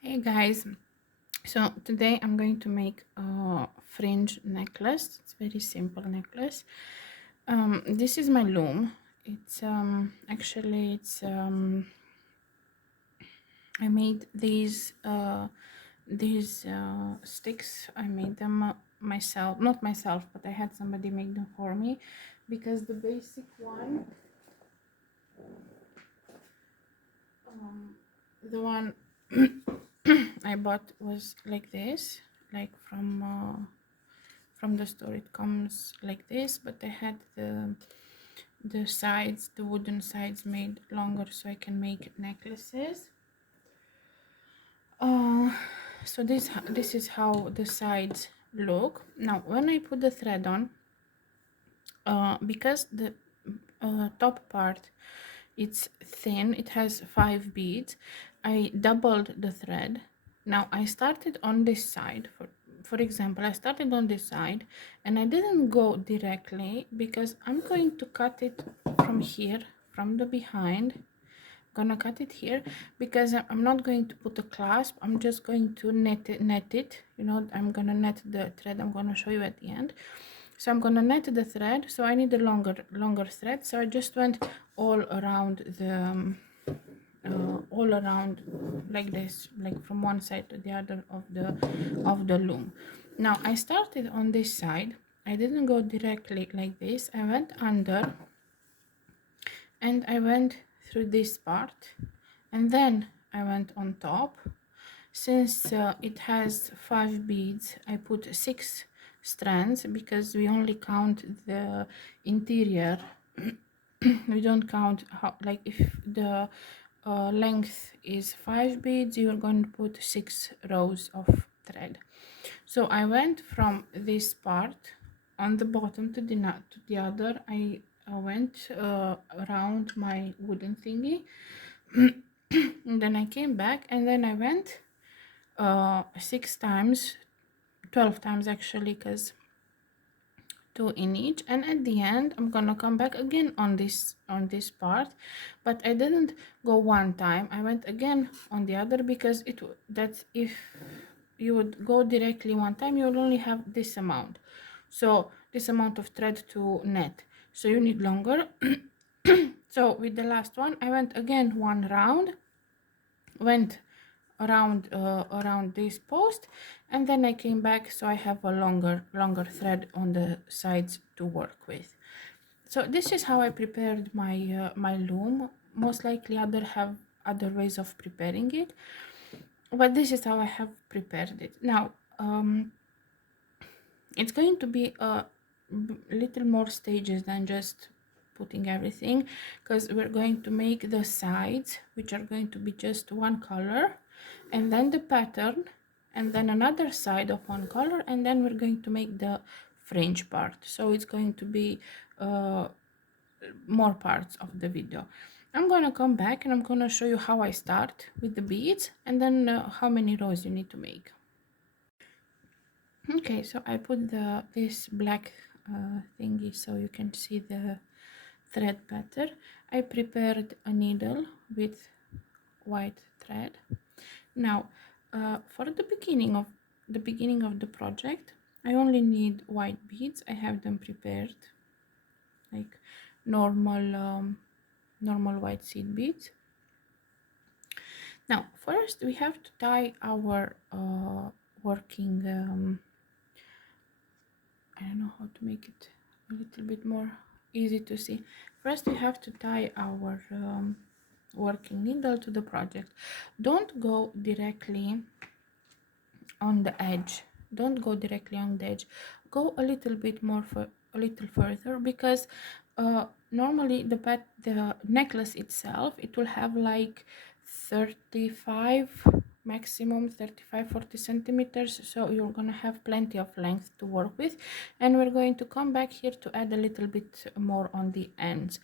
Hey guys, so today I'm going to make a fringe necklace. It's a very simple necklace. This is my loom. It's actually it's I made these sticks. I made them myself, not myself, but I had somebody make them for me because the basic one, the one I bought was like this, like from the store. It comes like this, but I had the sides, the wooden sides, made longer so I can make necklaces. uh so this is how the sides look. Now when I put the thread on, because the top part, it's thin, it has 5 beads, I doubled the thread. Now I started on this side. For example, I started on this side and I didn't go directly because I'm going to cut it from here, from the behind. Gonna cut it here because I'm not going to put a clasp. I'm just going to net it, you know. I'm gonna net the thread. I'm gonna show you at the end. So I'm gonna net the thread, so I need a longer thread. So I just went all around the all around like this, like from one side to the other of the loom. Now I started on this side. I didn't go directly like this. I went under and I went through this part, and then I went on top. Since it has 5 beads, I put 6 strands because we only count the interior. We don't count how, like if the length is 5 beads, you're going to put 6 rows of thread. So I went from this part on the bottom to the other. I went around my wooden thingy and then I came back, and then I went 6 times, 12 times actually, because 2 in each, and at the end I'm gonna come back again on this part, but I didn't go one time. I went again on the other because that's if you would go directly one time, you will only have this amount, so this amount of thread to net, so you need longer. So with the last one I went again one round, went around this post, and then I came back, so I have a longer thread on the sides to work with. So this is how I prepared my loom. Most likely have other ways of preparing it, but this is how I have prepared it. Now it's going to be a little more stages than just putting everything, because we're going to make the sides, which are going to be just one color, and then the pattern, and then another side of one color, and then we're going to make the fringe part. So it's going to be more parts of the video. I'm gonna come back and I'm gonna show you how I start with the beads, and then how many rows you need to make. Okay, so I put this black thingy so you can see the thread pattern. I prepared a needle with white thread. Now for the beginning of the project, I only need white beads. I have them prepared like normal normal white seed beads. Now first we have to tie our working I don't know how to make it a little bit more easy to see. First we have to tie our working needle to the project. Don't go directly on the edge. Don't go directly on the edge. Go a little bit more for a little further, because normally the necklace itself, it will have like 35, maximum 35-40 centimeters, so you're gonna have plenty of length to work with, and we're going to come back here to add a little bit more on the ends.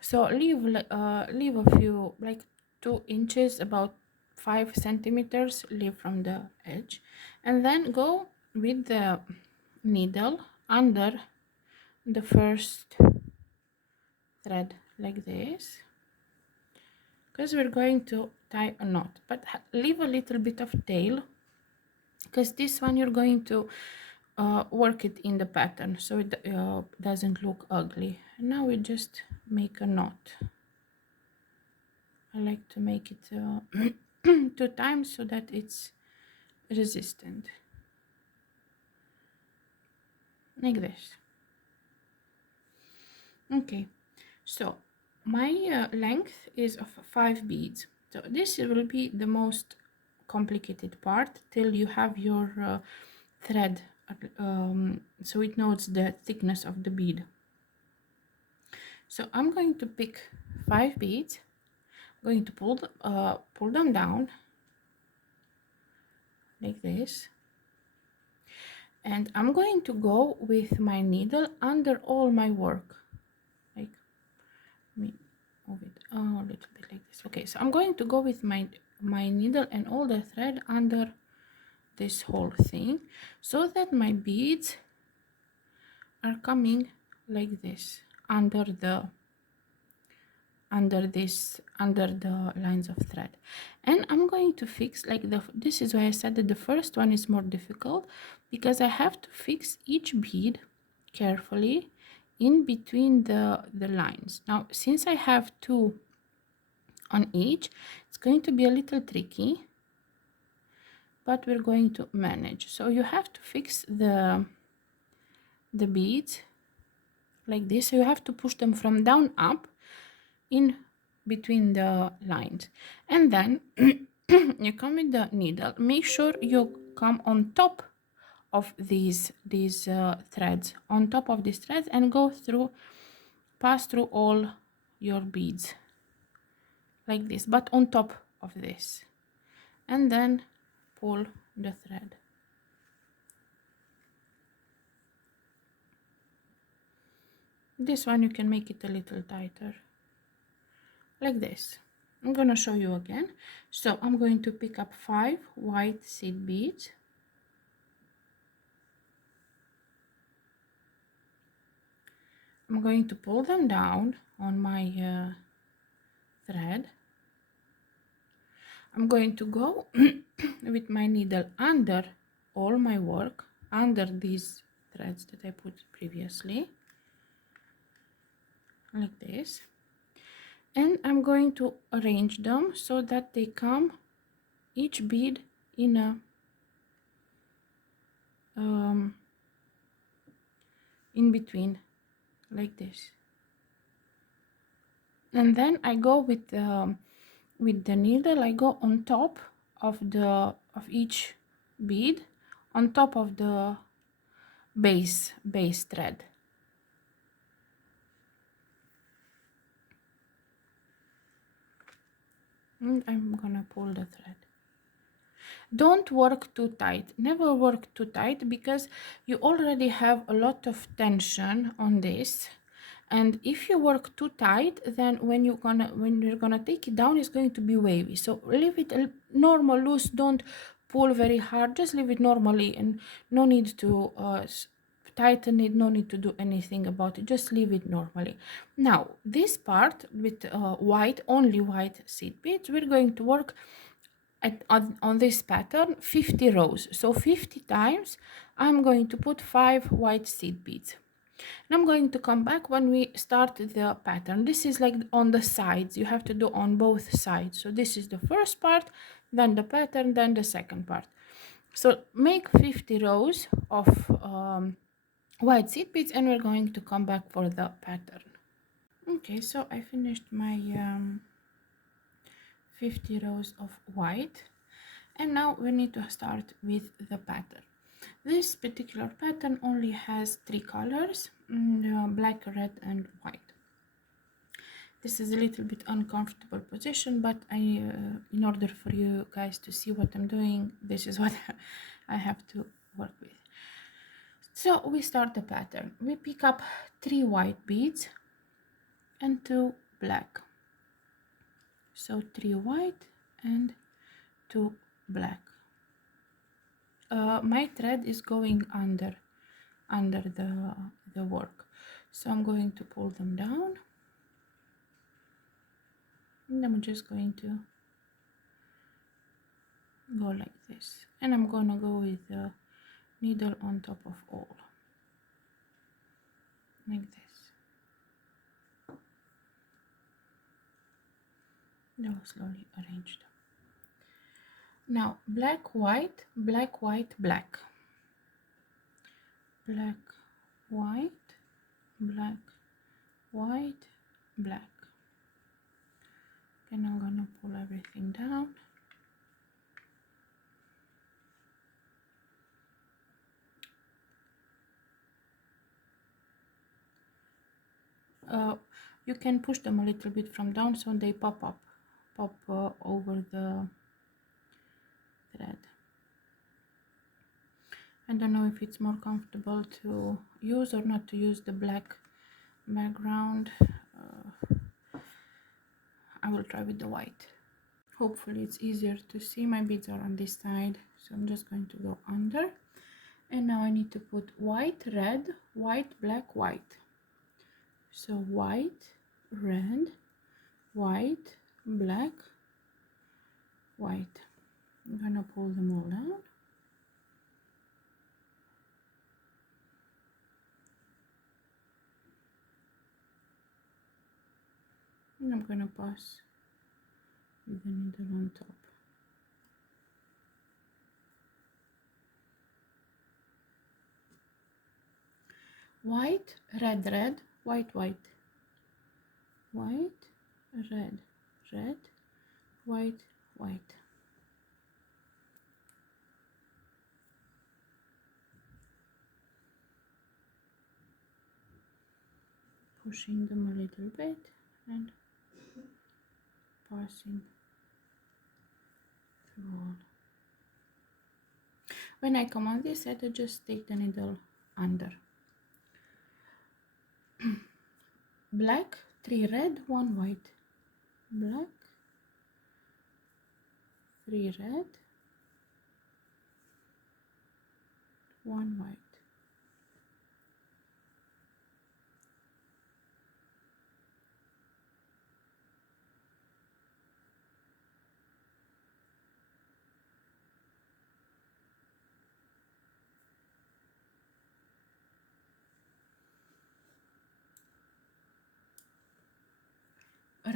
So leave a few, like 2 inches, about 5 centimeters, leave from the edge, and then go with the needle under the first thread like this, because we're going to tie a knot, but leave a little bit of tail, because this one you're going to work it in the pattern so it doesn't look ugly. And now we just make a knot. I like to make it 2 times so that it's resistant, like this. Okay, so my length is of 5 beads, so this will be the most complicated part till you have your thread so it knows the thickness of the bead. So I'm going to pick 5 beads, I'm going to pull them down like this, and I'm going to go with my needle under all my work, like, me move it a little bit like this. Okay, so I'm going to go with my needle and all the thread under this whole thing so that my beads are coming like this under the lines of thread. And I'm going to fix like this is why I said that the first one is more difficult, because I have to fix each bead carefully in between the lines. Now since I have 2 on each, it's going to be a little tricky, but we're going to manage. So you have to fix the beads like this, so you have to push them from down up in between the lines, and then you come with the needle. Make sure you come on top of these threads, on top of these threads, and go through, pass through all your beads like this, but on top of this, and then pull the thread. This one you can make it a little tighter like this. I'm gonna show you again. So I'm going to pick up 5 white seed beads, I'm going to pull them down on my thread. I'm going to go with my needle under all my work, under these threads that I put previously, like this, and I'm going to arrange them so that they come each bead in a in between, like this. And then I go with the needle, I go on top of each bead, on top of the base thread. And I'm gonna pull the thread. Don't work too tight, never work too tight, because you already have a lot of tension on this, and if you work too tight, then when you're gonna take it down, it's going to be wavy. So leave it normal, loose, don't pull very hard, just leave it normally, and no need to tighten it, no need to do anything about it, just leave it normally. Now this part with white, only white seed beads, we're going to work on this pattern 50 rows, so 50 times I'm going to put 5 white seed beads, and I'm going to come back when we start the pattern. This is like on the sides, you have to do on both sides. So this is the first part, then the pattern, then the second part. So make 50 rows of white seed beads, and we're going to come back for the pattern. Okay, so I finished my 50 rows of white, and now we need to start with the pattern. This particular pattern only has 3 colors, black, red, and white. This is a little bit uncomfortable position, but in order for you guys to see what I'm doing, this is what I have to work with. So we start the pattern. We pick up 3 white beads and 2 black. So 3 white and 2 black. My thread is going under the work, so I'm going to pull them down, and I'm just going to go like this, and I'm gonna go with the needle on top of all, like this. Now slowly arrange them. Now black, white, black, white, black, black, white, black, white, black. And I'm gonna pull everything down. You can push them a little bit from down so they pop over the thread. I don't know if it's more comfortable to use or not to use the black background. I will try with the white. Hopefully it's easier to see. My beads are on this side, so I'm just going to go under. And now I need to put white, red, white, black, white. So white, red, white, black, white. I'm gonna pull them all down. And I'm gonna pass with the needle on top. White, red, red, white, white, white, red, red, white, white. Pushing them a little bit and passing through all. When I come on this side, I just take the needle under. Black, 3 red, 1 white. Black, 3 red, 1 white.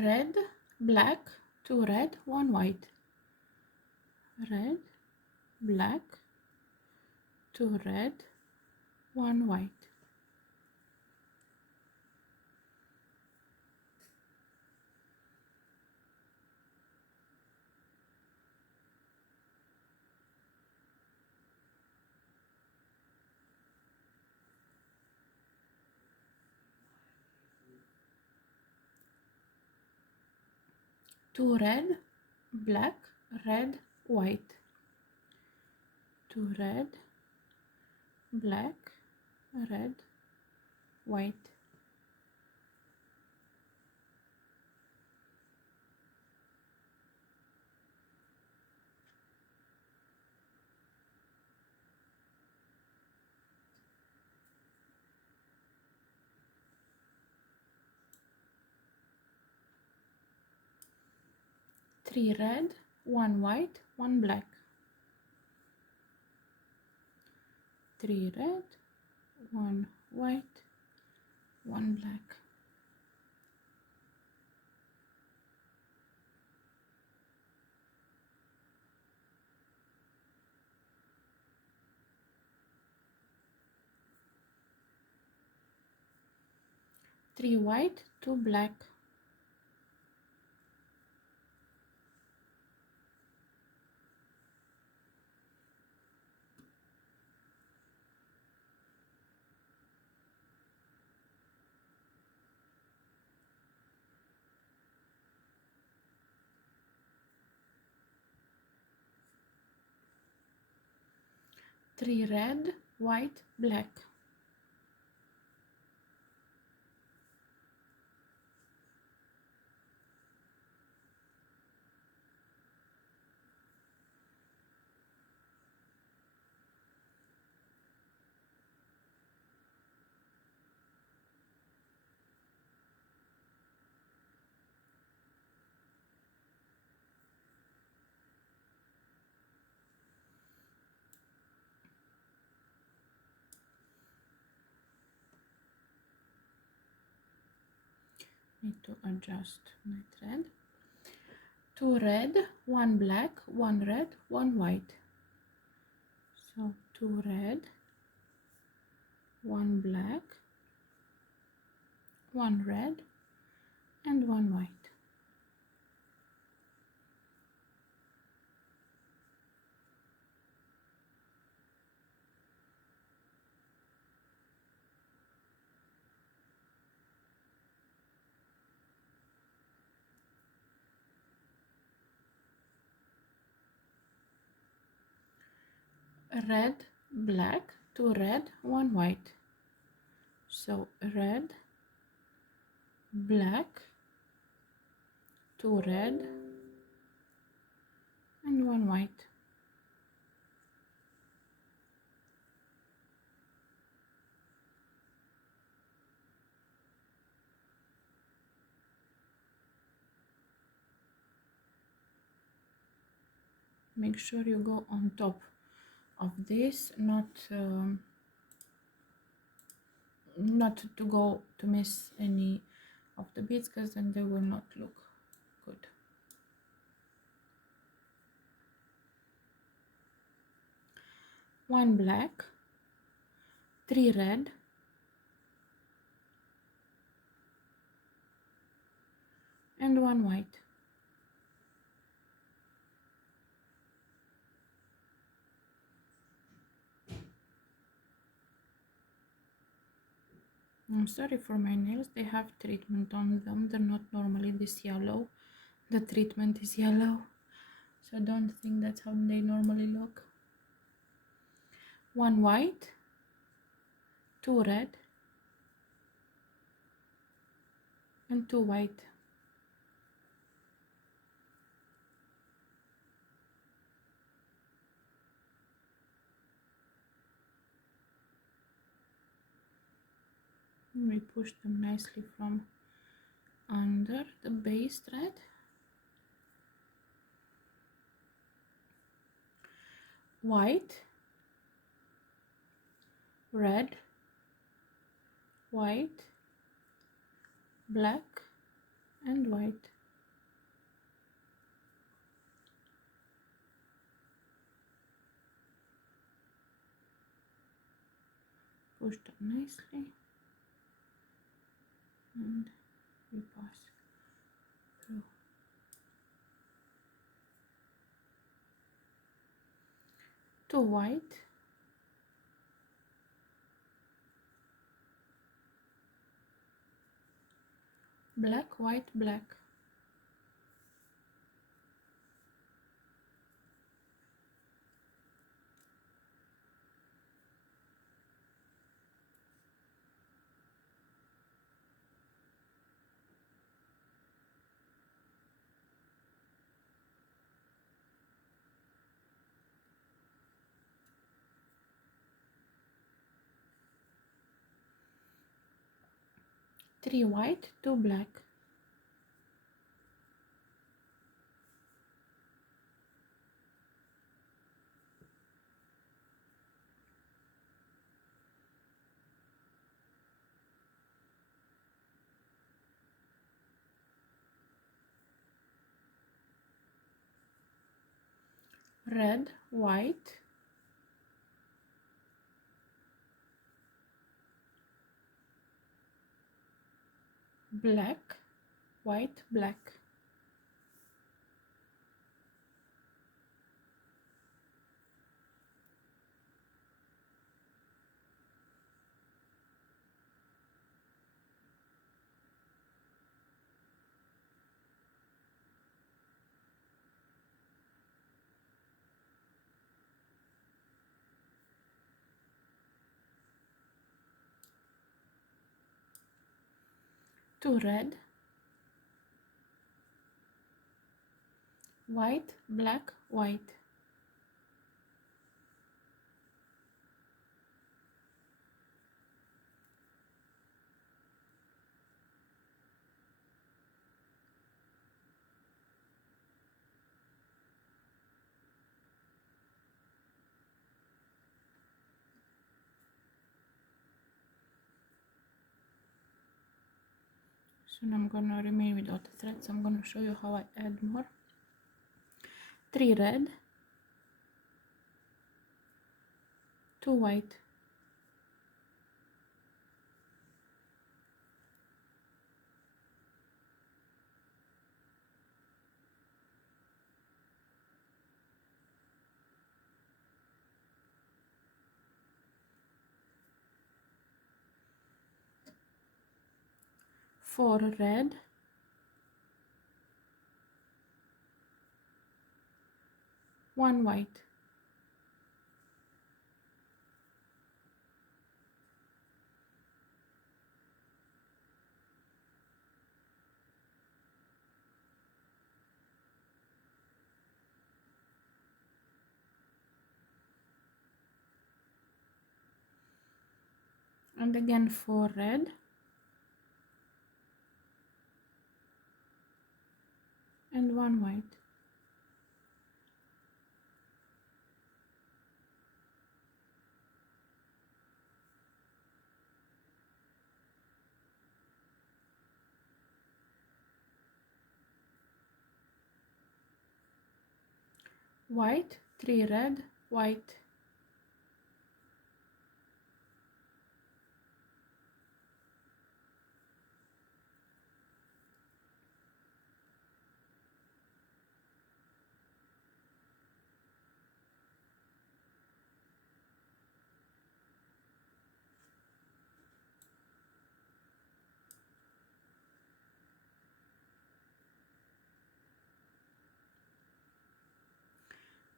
Red, black, 2 red, 1 white. Red, black, 2 red, 1 white. Two red, black, red, white. 2 red, black, red, white. Three red, 1 white, 1 black. 3 red, 1 white, 1 black. Three white, 2 black. Three red, white, black. Need to adjust my thread. 2 red, 1 black, 1 red, 1 white. So 2 red, 1 black, 1 red, and 1 white. Red, black, 2 red, 1 white. So red, black, 2 red, and 1 white. Make sure you go on top of this, not to go to miss any of the beads, because then they will not look good. One black, 3 red, and 1 white. I'm sorry for my nails, they have treatment on them. They're not normally this yellow. The treatment is yellow, so don't think that's how they normally look. 1 white, 2 red, and 2 white. We push them nicely from under the base thread. White, red, white, black, and white. Push them nicely, and we pass through. 2 white, black, white, black. Three white, 2 black. Red, white, black, white, black. Two red, white, black, white. So now I'm gonna remain without the thread, so I'm gonna show you how I add more. 3 red, 2 white, 4 red, 1 white, and again 4 red, and 1 white. White, 3 red, white,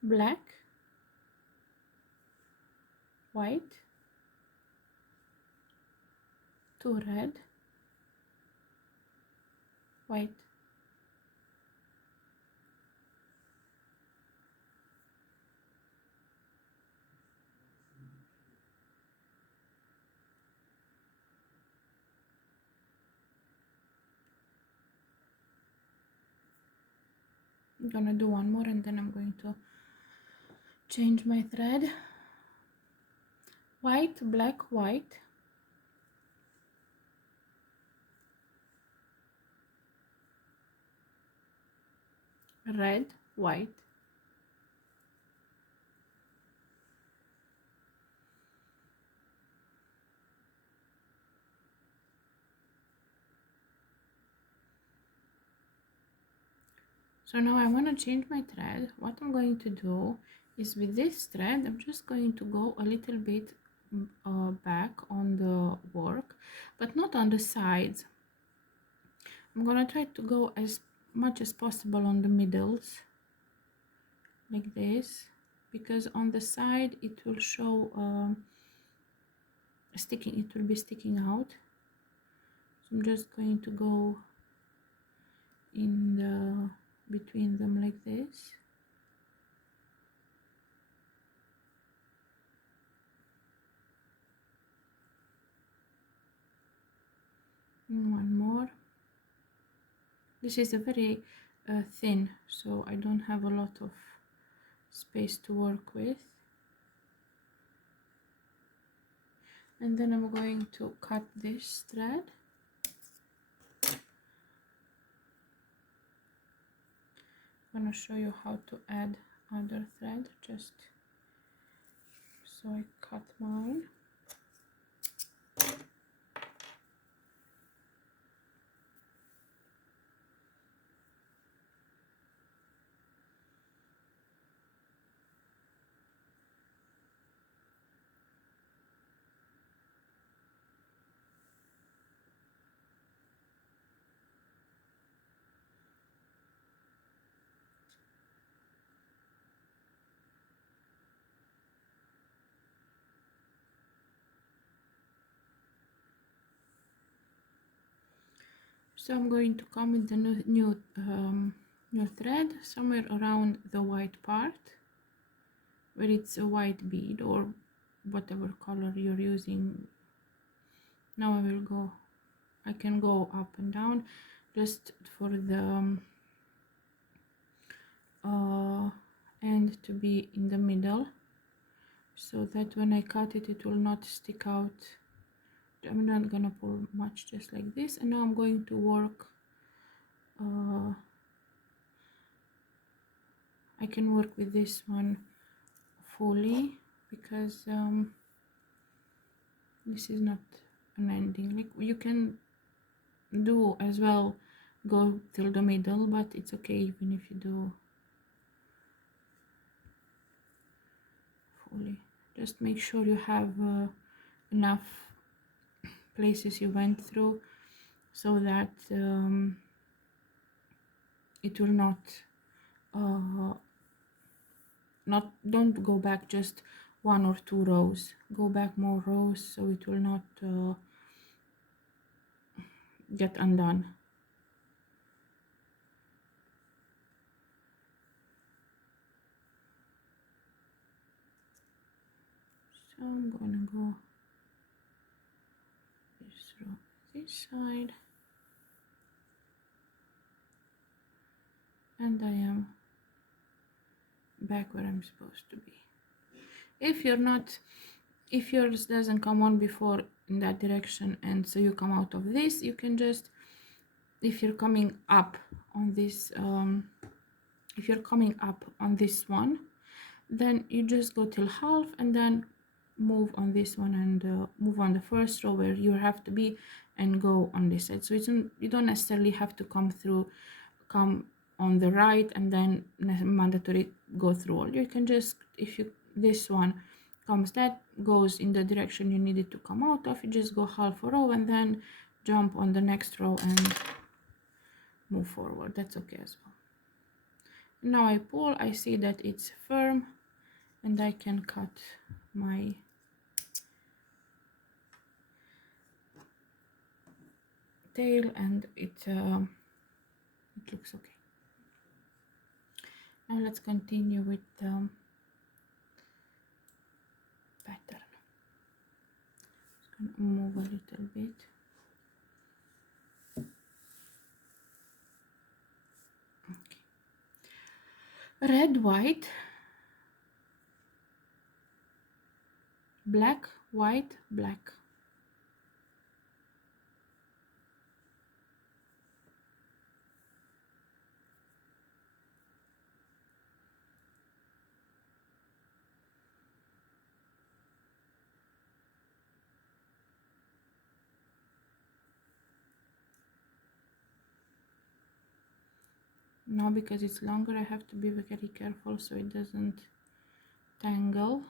black, white, 2 red, white, I'm gonna do one more and then I'm going to change my thread. White, black, white, red, white, so now I want to change my thread. What I'm going to do is with this thread I'm just going to go a little bit back on the work, but not on the sides. I'm gonna try to go as much as possible on the middles like this, because on the side it will show it will be sticking out. So I'm just going to go in the between them like this. And one more. This is a very thin, so I don't have a lot of space to work with. And then I'm going to cut this thread. I'm going to show you how to add other thread, just so I cut mine. So I'm going to come with the new thread somewhere around the white part, where it's a white bead or whatever color you're using. Now I can go up and down just for the end to be in the middle, so that when I cut it, it will not stick out I'm not gonna pull much, just like this. And now I'm going to work, I can work with this one fully because this is not an ending. Like, you can do as well, go till the middle, but it's okay even if you do fully. Just make sure you have enough places you went through so that it will don't go back just 1 or 2 rows. Go back more rows so it will not get undone. So I'm gonna go through this side, and I am back where I'm supposed to be. If yours doesn't come on before in that direction, and so you come out of this, you can just, if you're coming up on this one, then you just go till half and then move on this one and move on the first row where you have to be and go on this side. So you don't necessarily have to come on the right and then mandatory go through all. You can just, if this one comes, that goes in the direction you need it to come out of, you just go half a row and then jump on the next row and move forward. That's okay as well. Now I pull, I see that it's firm, and I can cut my tail, and it looks okay. Now let's continue with the pattern. Just gonna move a little bit. Okay. Red, white, black, white, black. Now because it's longer, I have to be very careful so it doesn't untangle,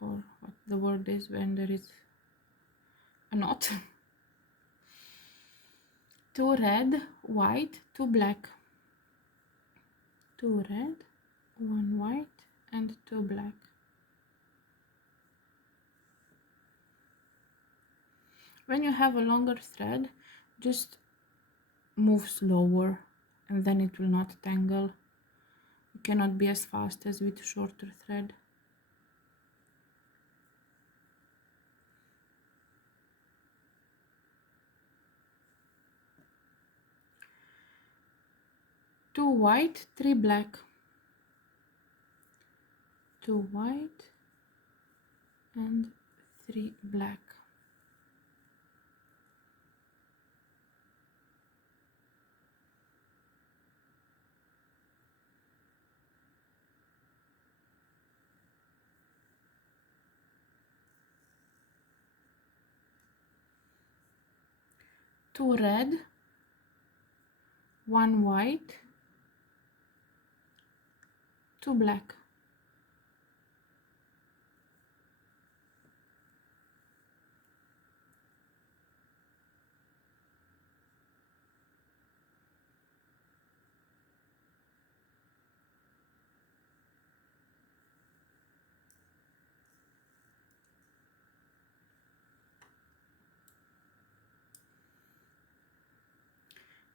or what the word is when there is a knot. 2 red, white, 2 black. 2 red, 1 white, and 2 black. When you have a longer thread, just move slower and then it will not tangle. It cannot be as fast as with shorter thread. Two white, 3 black. 2 white and 3 black. Two red, 1 white, 2 black.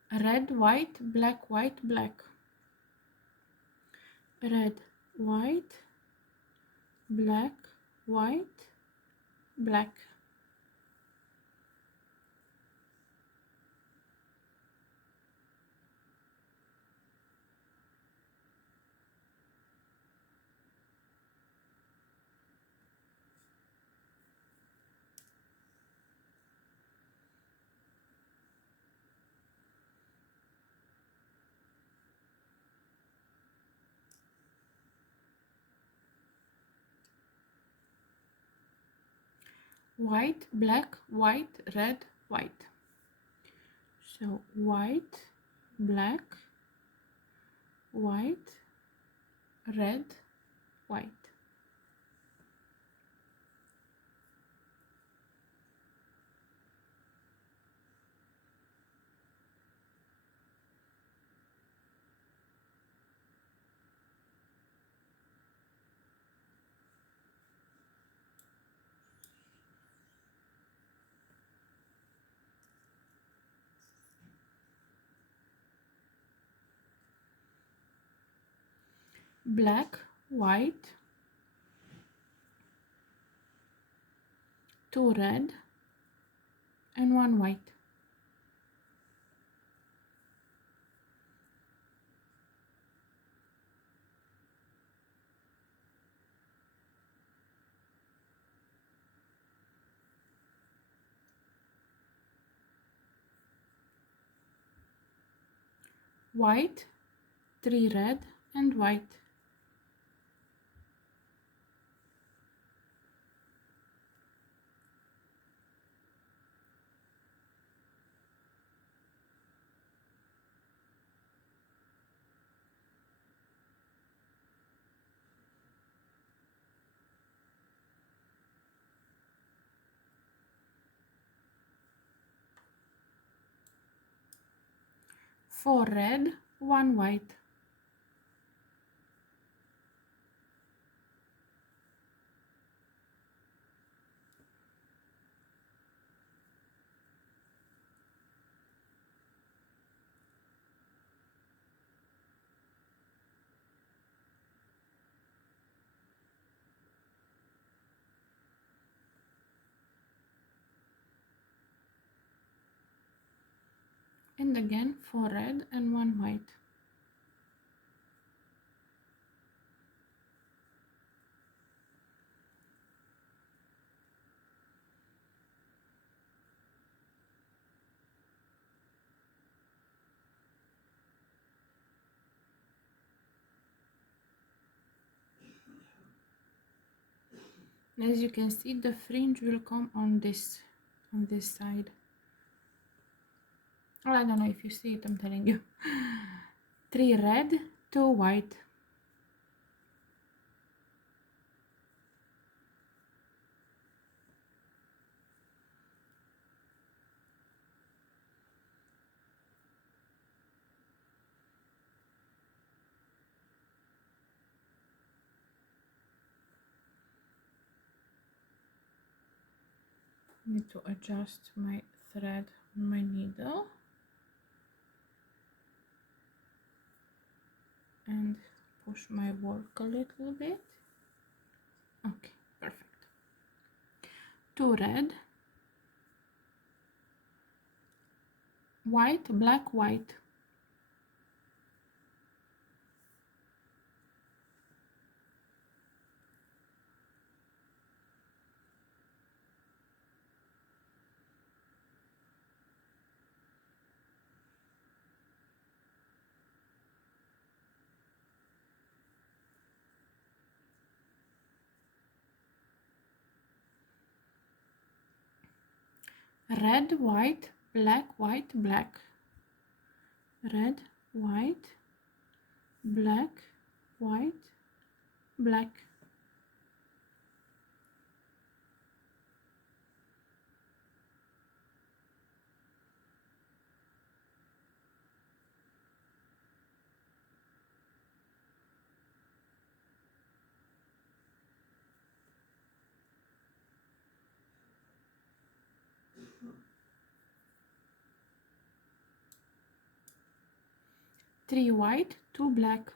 Red, white, black, white, black. Red, white, black, white, black. white, black, white, red, white. So white, black, white, red, white. Black, white, 2 red, and 1 white. White, 3 red, and white. Four red, 1 white. And again 4 red and 1 white. As you can see, the fringe will come on this side. Well, I don't know if you see it, I'm telling you. 3 red, 2 white. Need to adjust my thread on my needle and push my work a little bit. Okay, perfect. 2 red, white, black, white. Red, white, black, white, black. Red, white, black, white, black. Three white, 2 black.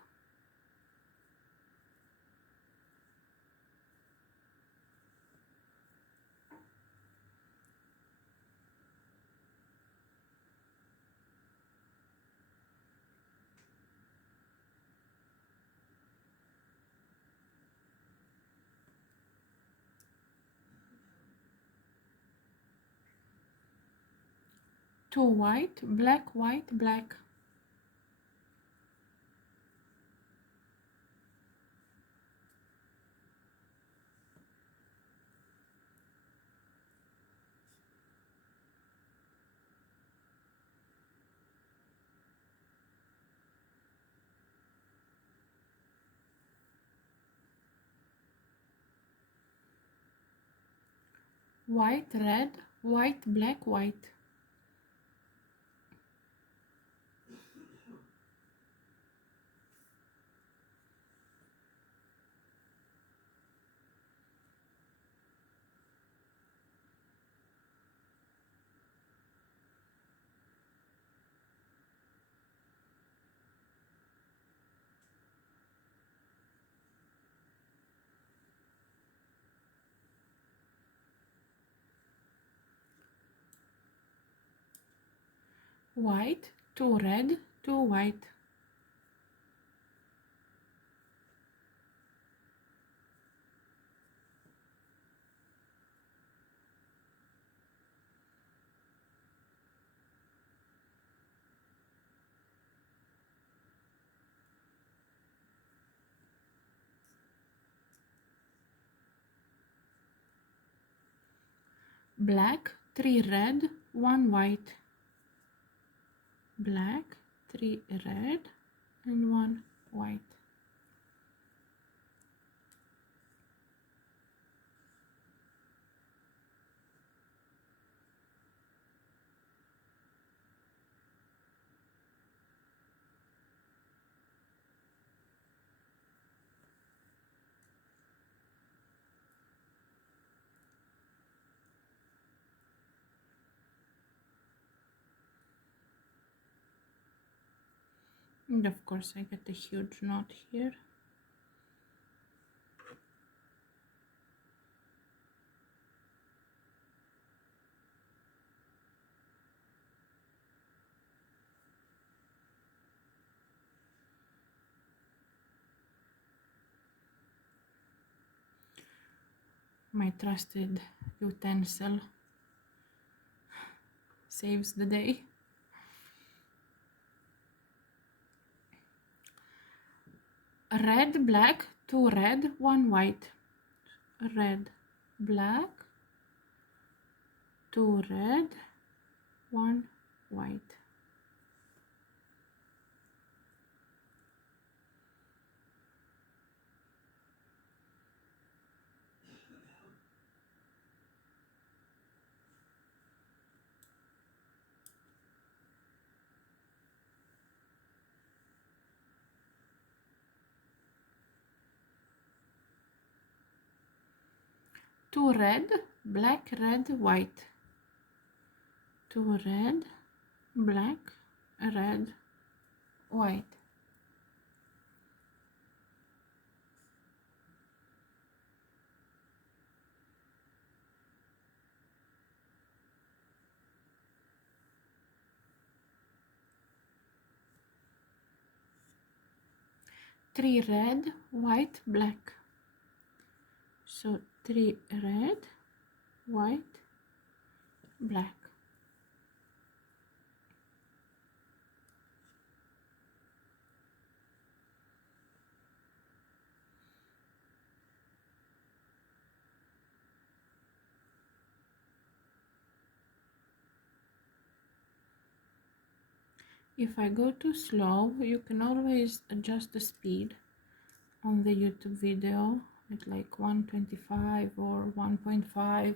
Two white, black, white, black. white, red, white, black, white. White, 2 red, 2 white. Black, 3 red, 1 white. Black, 3 red, and 1 white. And of course I get a huge knot here. My trusted utensil saves the day. Red, black, 2 red, 1 white. Red, black, 2 red, 1 white. Two red, black, red, white. 2 red, black, red, white. Three red, white, black. So 3 red, white, black. If I go too slow, you can always adjust the speed on the YouTube video at like 125 or 1.5,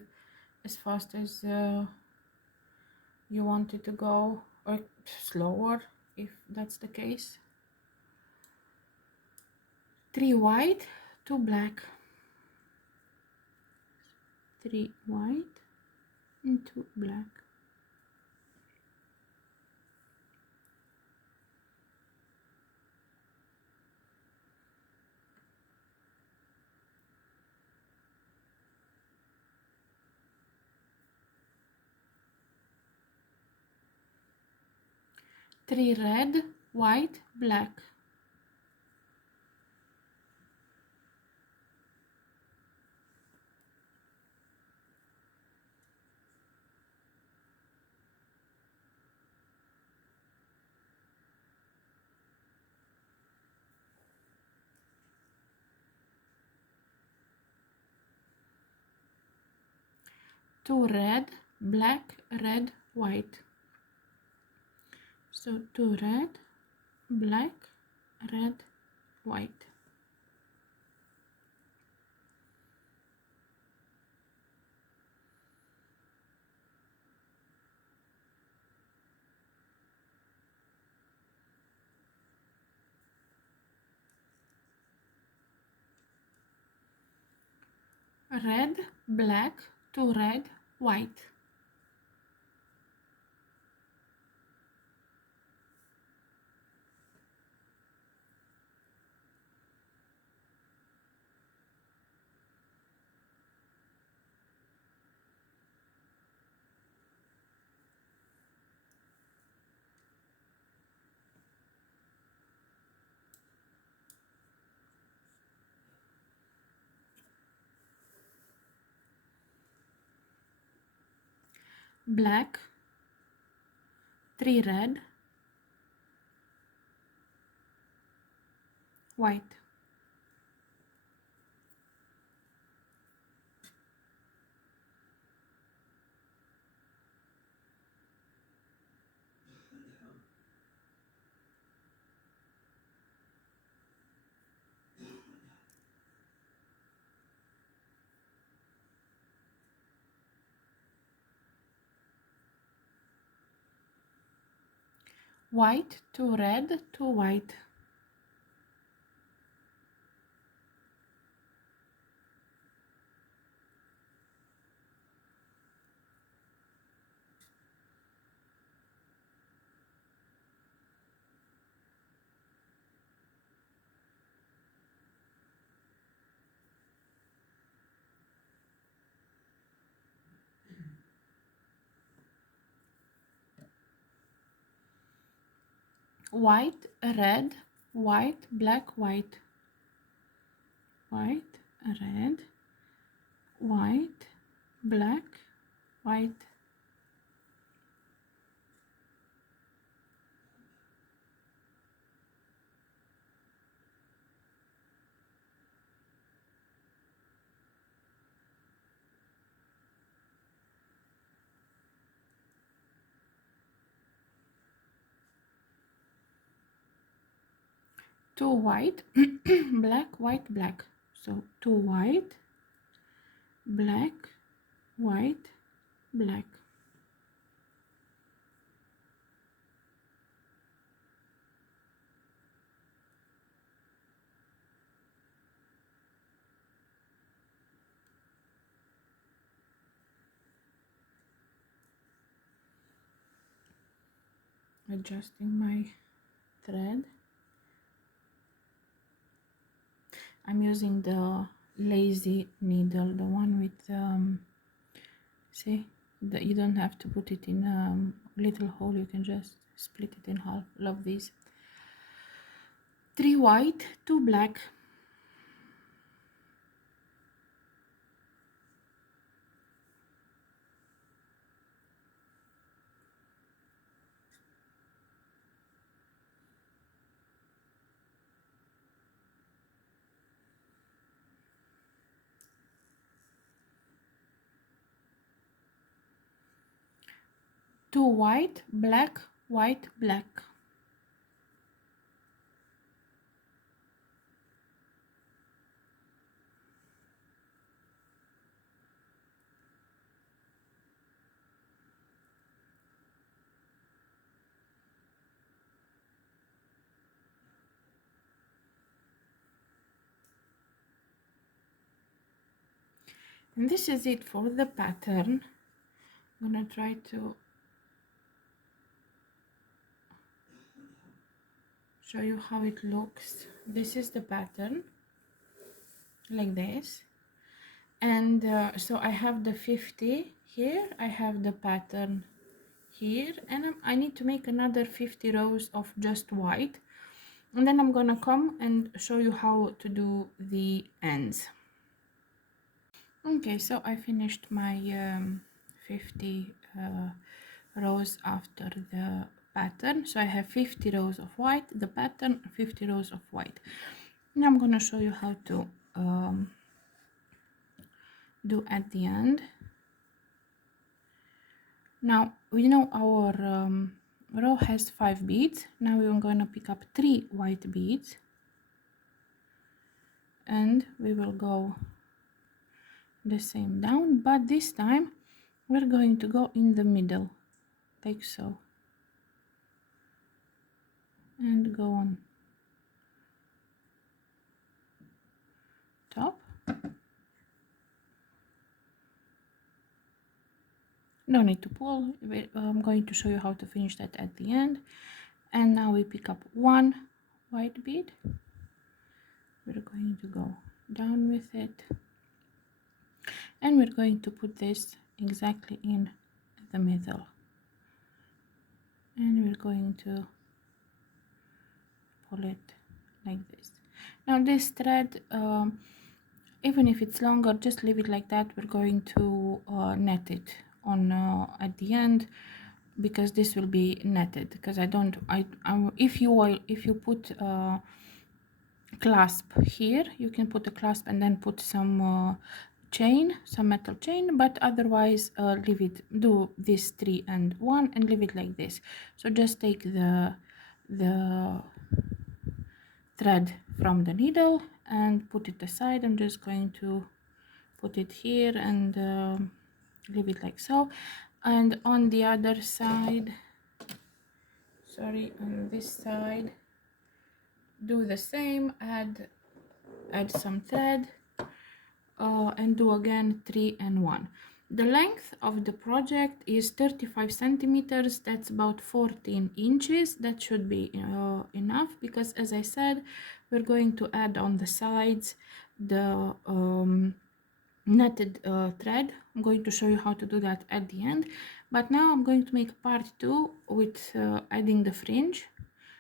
as fast as you want it to go, or slower if that's the case. 3 white, 2 black. 3 white and 2 black. Three red, white, black. Two red, black, red, white. So 2 red, black, red, white. red, black, 2 red, white. Black, 3 red, white. White, 2 red, 2 white. White, red, white, black, white. White, red, white, black, white. Two white, black, white, black. So 2 white, black, white, black. Adjusting my thread. I'm using the lazy needle, the one with see, you don't have to put it in a little hole, you can just split it in half. Love these. 3 white, 2 black. Two white, black, white, black. And this is it for the pattern. I'm gonna try to show you how it looks. This is the pattern, like this. And so I have the 50 here, I have the pattern here, and I need to make another 50 rows of just white, and then I'm gonna come and show you how to do the ends. Okay, so I finished my 50 rows after the pattern. So I have 50 rows of white, the pattern, 50 rows of white. Now I'm going to show you how to do at the end. Now we know our row has 5 beads. Now we're going to pick up 3 white beads, and we will go the same down, but this time we're going to go in the middle, like so, and go on top, No need to pull. I'm going to show you how to finish that at the end. And now we pick up one white bead. We're going to go down with it, and we're going to put this exactly in the middle, and we're going to pull it like this. Now this thread, even if it's longer, just leave it like that. We're going to net it on at the end, because this will be netted, because if you put clasp here, you can put a clasp and then put some some metal chain, but otherwise leave it, do this 3 and 1 and leave it like this. So just take the thread from the needle and put it aside. I'm just going to put it here and leave it like so. And on the other side, sorry, on this side, do the same. Add some thread and do again 3 and 1. The length of the project is 35 centimeters. That's about 14 inches. That should be enough, because as I said, we're going to add on the sides the netted thread. I'm going to show you how to do that at the end, but now I'm going to make part 2 with adding the fringe,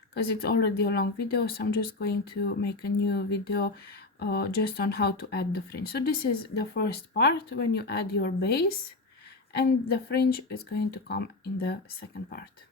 because it's already a long video. So I'm just going to make a new video just on how to add the fringe. So this is the first part, when you add your base, and the fringe is going to come in the second part.